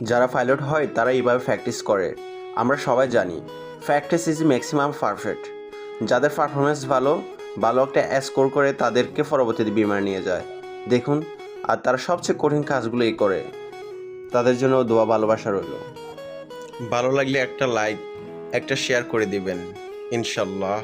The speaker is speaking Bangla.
যারা পাইলট হয় তারা এইভাবে প্র্যাকটিস করে। আমরা সবাই জানি প্র্যাকটিস ইজ ম্যাক্সিমাম পারফেক্ট। যাদের পারফরমেন্স ভালো ভালো একটা স্কোর করে তাদেরকে পরবর্তীতে বিমানে নিয়ে যায় দেখুন। আর তারা সবচেয়ে কঠিন কাজগুলোই করে। তাদের জন্য দোয়া ভালোবাসা রইল। ভালো লাগলে একটা লাইক, একটা শেয়ার করে দিবেন ইনশাল্লাহ।